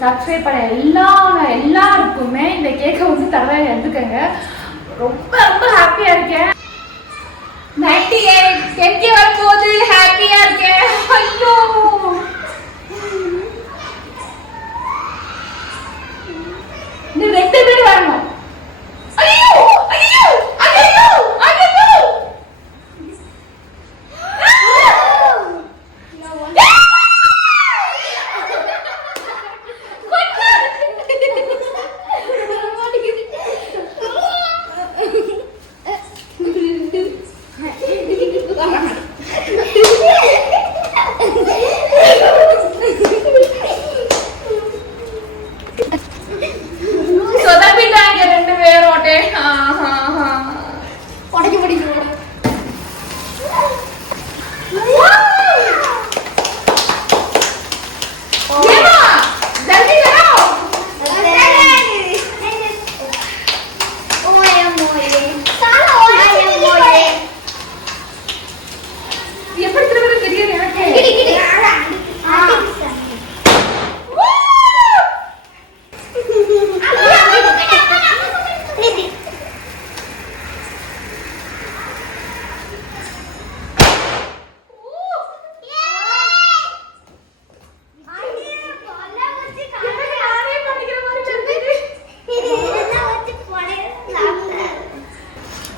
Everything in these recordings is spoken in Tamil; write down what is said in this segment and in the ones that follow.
சப்ஸ்கிரைப் பண்ண எல்லாருக்குமே இந்த கேக்கை வந்து தர எடுத்துக்கங்க. ரொம்ப ரொம்ப ஹாப்பியா இருக்கேன். 98 10K வரும்போது ஹாப்பியா இருக்கேன். ஐயோ இந்த 2 பேர் வரணும். ஐயோ ஐயோ ஐயோ ஐயோ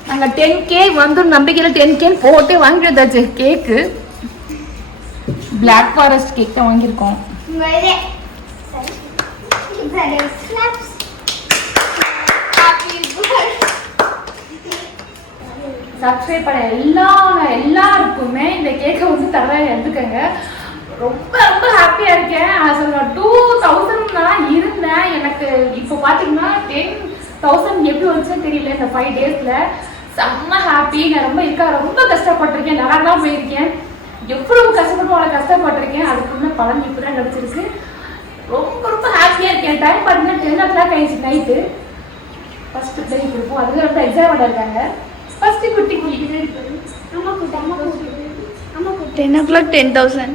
நாங்க 10K வந்து நம்பிக்கையில 10K போட்டு வாங்கி வந்தாச்சு. கேக்கு பிளாக் ஃபாரஸ்ட் கேக் தான் வாங்கியிருக்கோம். சப்ஸ்கிரைப் பண்ண எல்லாருக்குமே இந்த கேக்கை வந்து தர எடுத்துக்கங்க. ரொம்ப ரொம்ப ஹாப்பியா இருக்கேன். 2000 நான் இருந்தேன். எனக்கு இப்போ பாத்தீங்கன்னா 10,000 எப்படி வந்துச்சுன்னு தெரியல. இந்த 5 டேஸ்ல செம்ம ஹாப்பி. நான் ரொம்ப கஷ்டப்பட்டிருக்கேன். நல்லா தான் போயிருக்கேன். எவ்வளவு கஷ்டப்பட்டு அவ்வளோ கஷ்டப்பட்டிருக்கேன். அதுக்குள்ள பலன் இப்பதான் கிடைச்சிருக்கு. ரொம்ப ரொம்ப ஹாப்பியா இருக்கேன். டைம் பார்த்தீங்கன்னா 10 o'clock ஆயிடுச்சு நைட்டு. ஃபர்ஸ்ட் பிளே கொடுப்போம். அதுக்கு ரொம்ப எக்ஸாம் இருக்காங்க. ஃபர்ஸ்ட் குட்டி குட்டி 10 o'clock 10,000.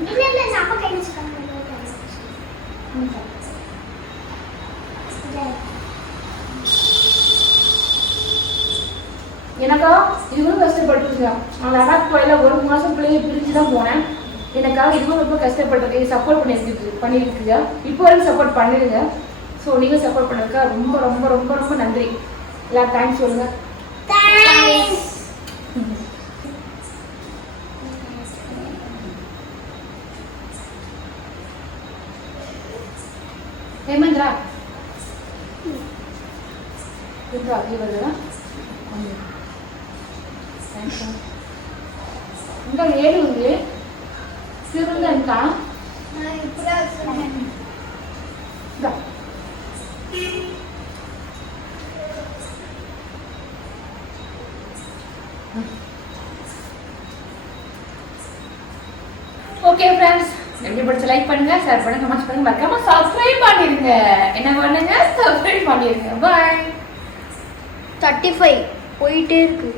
எனக்கா இவரும் கஷ்டப்பட்டுருக்கேன். நான் லடாக் போயில 1 மாசம் பிள்ளைய பிரிஞ்சு தான் போனேன். எனக்காக இவரும் ரொம்ப கஷ்டப்பட்டிருக்கேன். சப்போர்ட் பண்ணியிருக்குங்க. இப்போ வரைக்கும் சப்போர்ட் பண்ணிடுங்க. ஸோ நீங்கள் சப்போர்ட் பண்ணிருக்கா ரொம்ப ரொம்ப ரொம்ப ரொம்ப நன்றி. எல்லாரும் தேங்க்ஸ் சொல்லுங்க. ஹேமந்திரா அப்படியே வருதா ఇంకా ఏడు ఉంది సిరుందంట ஓகே ஃப்ரெண்ட்ஸ், எப்படி பிடிச்ச லைக் பண்ணுங்க, ஷேர் பண்ணுங்க, கமெண்ட் பண்ணுங்க, மறக்காம சப்ஸ்கிரைப் பண்ணிருங்க. என்ன பண்ணுங்க, சப்ஸ்கிரைப் பண்ணிருங்க. பை. 35 போயிட்டே இருக்கு.